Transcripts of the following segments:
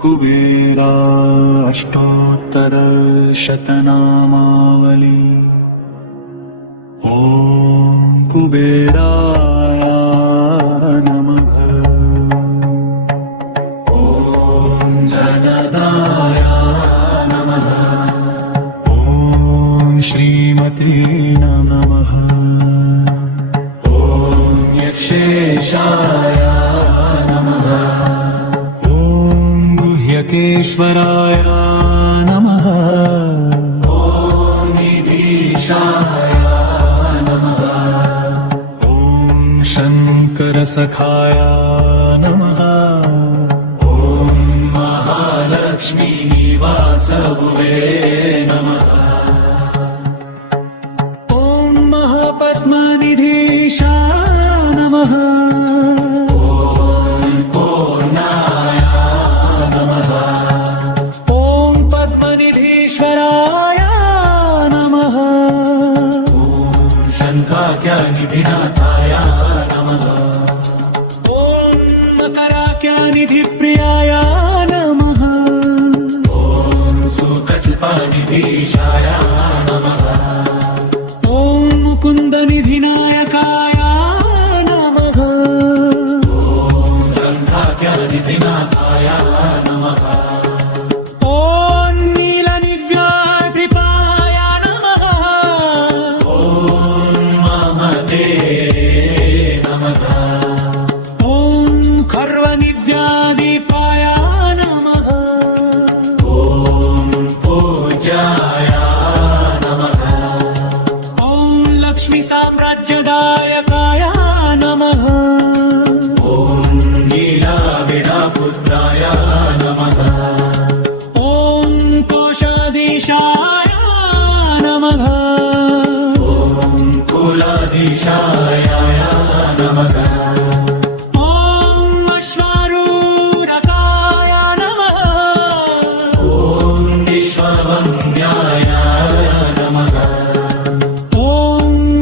कुबेरा अष्टोत्तर शतनामावली। ॐ कुबेराय नमः। ॐ जनदाय नमः। ॐ श्रीमते नमः। ॐ यक्षेशाय नमः। ॐ गुह्यकेश्वराय नमः। ॐ निधीशाय नमः। ॐ शङ्करसखाय नमः। ॐ महालक्ष्मी निवासभुवे नमः। ॐ महापद्मनिधीशाय नमः। ॐ पूर्णाय नमः। ॐ पद्मनिधीश्वराय नमः। ॐ शङ्काख्यनिधिनाथाय नमः। ॐ मकराख्यनिधिप्रियाय नमः। ॐ सुखचिपानिधीशाय नमः। ॐ मुकुन्दनिधिनायकाय नमः। ॐ शङ्काख्यनिधिनाथाय नमः। ॐ नीलनिव्याधिपाय नमः। ॐ महते नमः। ॐ खर्वनिव्याधिपाय नमः। ॐ पूज्याय नमः। ॐ लक्ष्मीसाम्राज्यदायकाय नमः। ॐ नीलाविडापुत्राय नमः। ॐ कोशाधीशाय नमः। ॐ कुलाधीशाय नमः। ॐ अश्वारूढकाय नमः। ॐ विश्ववन्द्याय नमः। ॐ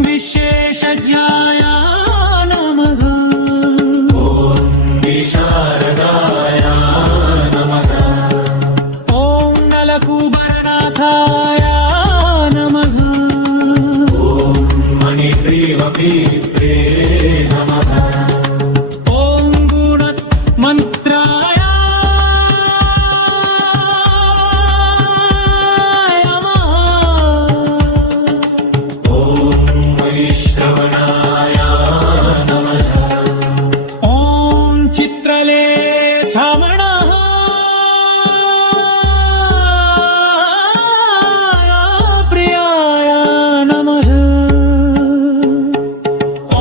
विशेषज्ञाय नमः। ॐ विशारदाय नमः। ॐ नलकूबरनाथाय नमः। ॐ मणिग्रीवपीत्रे नमः। ॐ गुणमन्त्राय नमः। ॐ वैश्रवणाय नमः। ॐ चित्रलेखामणः प्रियाय नमः। ॐ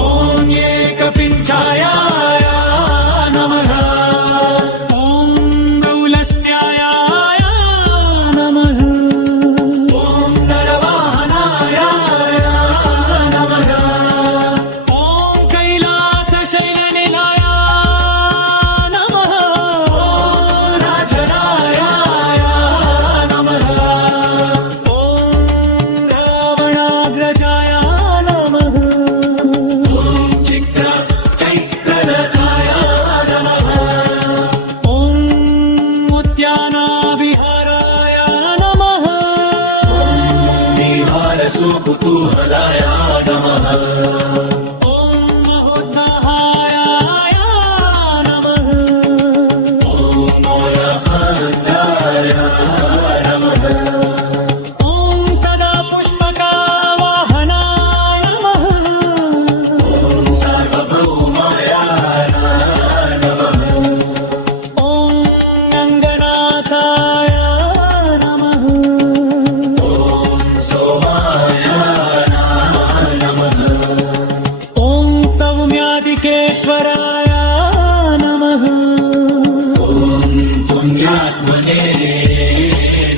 एकपिञ्चाय नमः। ॐ गौलस्त्याय नमः। ॐ नरवाहनाय नमः। ॐ कैलासशयननिलयाय नमः। ॐ राजराय नमः। ॐ रावणाग्रजाय नमः। ॐ चैत्ररथाय नमः। ॐ उद्यानाविहाराय नमः। ॐ विहारसुकुतूहलाय नमः। ॐ महोत्साहाय नमः। ॐ मोरपन्दाय नमः। ॐ सदा पुष्पकावाहनाय नमः। ॐ सार्वभौमाय नमः। ॐ रङ्गनाथाय नमः। ॐ सोमाय नमः। ॐ सौम्याधिकेश्वराय नमः। ॐ पुण्यात्मने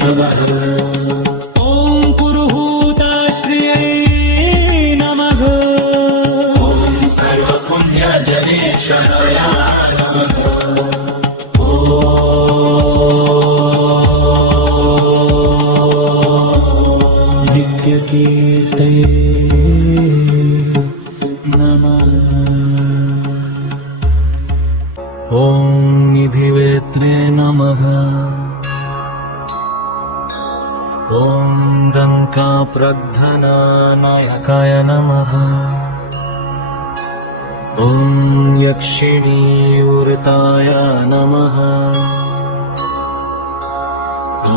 नमः। ॐ पुरुहूताश्रिये नमः। ॐ सर्वपुण्यजनेश्वराय नमः। ॐ नित्यकीर्तये नमः। प्रद्धनानायकाय नमः। ॐ यक्षिणीवृताय नमः। ॐ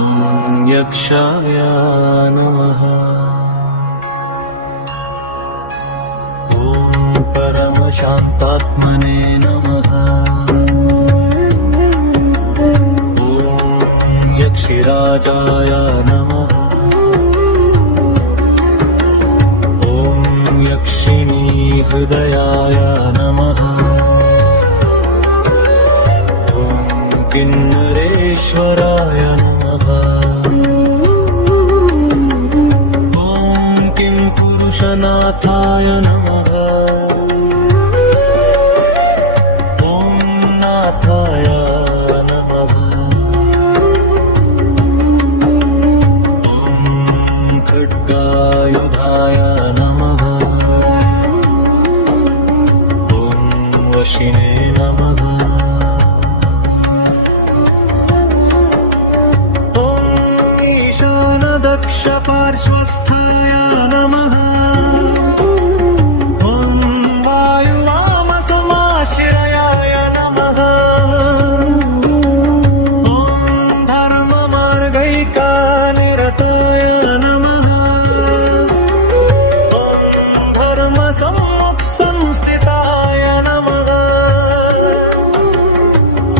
यक्षाय नमः। ॐ परमशान्तात्मने नमः। ॐ यक्षिराजाय नमः। ॐ यक्षिणीहृदयाय नमः। ॐ किन्नरेश्वराय नमः। ॐ किंपुरुषनाथाय नमः। ॐ नाथाय नमः। ॐ खड्गायुधाय नमः। ॐ वशिने नमः। ॐ ईशानदक्षपार्श्वस्थाय नमः। ॐ वायुवामसमाश्रयाय नमः। ॐ धर्ममार्गैकानिरताय नमः। ॐ धर्मसम्मुखसंस्थिताय नमः।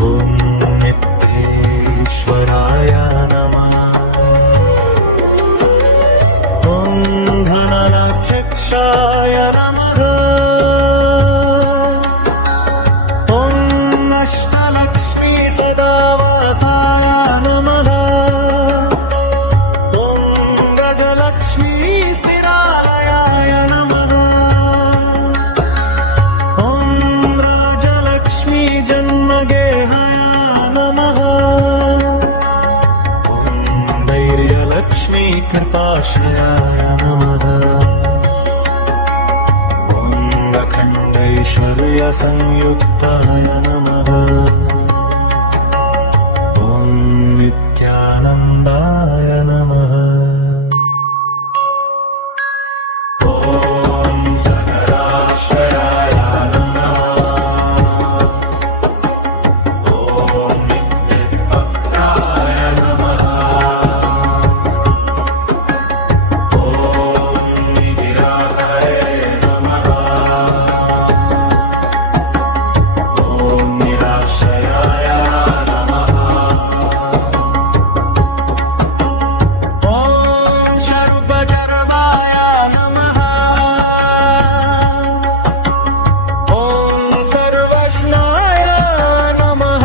ॐ नित्येश्वराय नमः। ॐ धनलक्षाय नमः। ॐ अष्टलक्ष्मी सदावासाय नमः। ॐ गजलक्ष्मी स्थिरालयाय नमः। ॐ राजलक्ष्मी जन्मगेहाय नमः। ॐ धैर्यलक्ष्मी कृपाश्रयाय नमः। ॐ अखण्डैश्वर्यसंयुक्ताय नमः। ॐ नित्यानन्दाय नमः। ॐ सकराश्रयाय नमः। ॐ नित्यभक्ताय नमः। ॐ निधिराकरे नमः। ॐ निराश्रयाय नमः। ॐ शर्वगर्वाय नमः। ॐ सर्वज्ञाय नमः।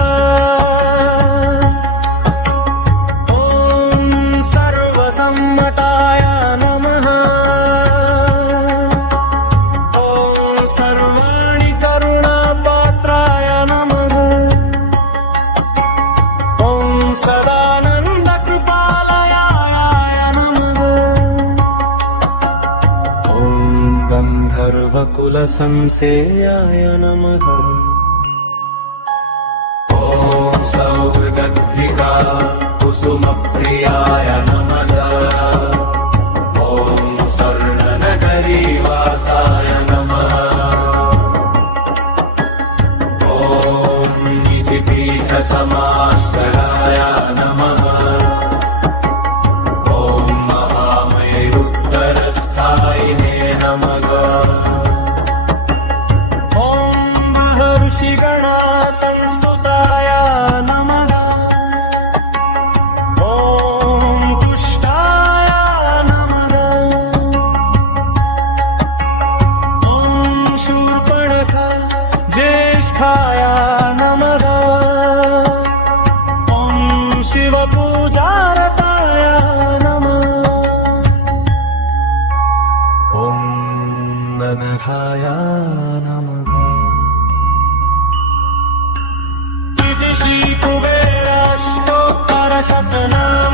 ॐ सर्वसम्मताय नमः। ॐ सर्वाणि करुणापात्राय नमः। ॐ सदानन्दकृपालयाय नमः। ॐ गन्धर्वकुलसंसेयाय नमः। ॐ सौभगद्धिका कुसुमप्रियाय नमः। ॐ स्वर्णनगरीवासाय नमः। ॐ निधिपीठसमाश्रयाय नमः। ॐ महामयरुत्तरस्थायिने नमः। ॐ महर्षिगणासंस्तुताय नमः। ॐ तुष्टाय नमः। ॐ शूर्पणखा ज्येष्ठाय नमः। ॐ शिवपूजारताय नमः। ॐ ननघाय नमः। इति श्रीकुबेराष्टोत्तरशतनाम